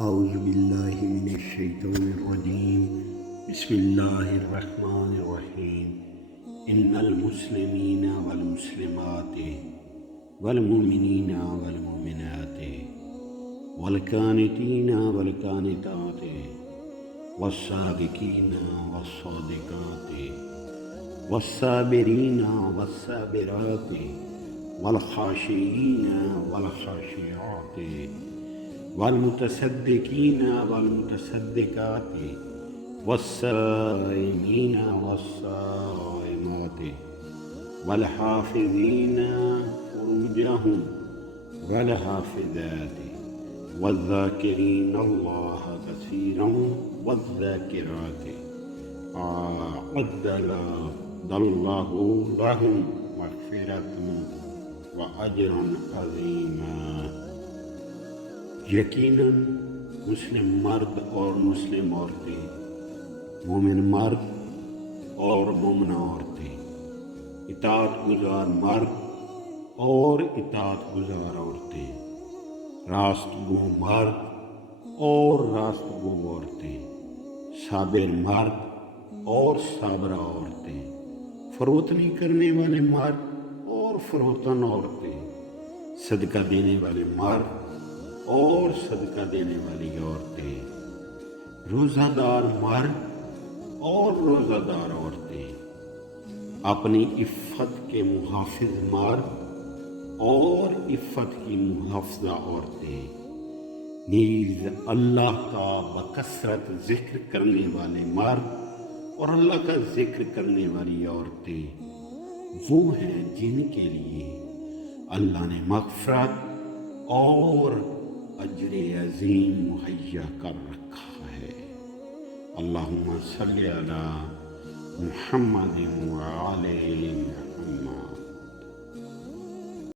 औज़ुबिल्लाहि मिनश्शैतानिर्रजीम बिस्मिल्लाहिर्रहमानिर्रहीम इन्नल मुस्लिमीना वल मुस्लिमाति वल मुमिनीना वल मुमिनाति वल कानितीना वल कानिताति वस्सादिकीना वस्सादिकाति वस्साबिरीना वस्साबिराति वल खाशिईना वल खाशियाति वल्मुतसद्दिकीना वल्मुतसद्दिकाति वस्साइमीना वस्साइमाति वल्हाफिज़ीना फुरूजहुम वल्हाफिज़ाति वज़्ज़ाकिरीनल्लाह कसीरन वज़्ज़ाकिराति अअद्दल्लाहु लहुम मग़फ़िरतन व अज्रन अज़ीमा। यकीनन मुस्लिम मर्द और मुस्लिम औरतें, मोमिन मर्द और मोमिना औरतें, इताअत गुज़ार मर्द और इताअत गुज़ार औरतें, रास्तगो मर्द और रास्तगो औरतें, साबिर मर्द और साबरा औरतें, फरोतनी करने वाले मर्द और फरोतन औरतें, सदका देने वाले मर्द और सदका देने वाली औरतें, रोज़ादार मर्द और रोज़ादार औरतें, अपनी इफ़्फ़त के मुहाफ़िज़ मर्द और इफ़्फ़त की मुहाफ़िज़ा औरतें, नीज़ अल्लाह का बकसरत ज़िक्र करने वाले मर्द और अल्लाह का ज़िक्र करने वाली औरतें वो हैं जिनके लिए अल्लाह ने मग़फ़िरत और अज्र अज़ीम मुहैया कर रखा है। अल्लाहुम्मा सल्ली अला मुहम्मदिन व आले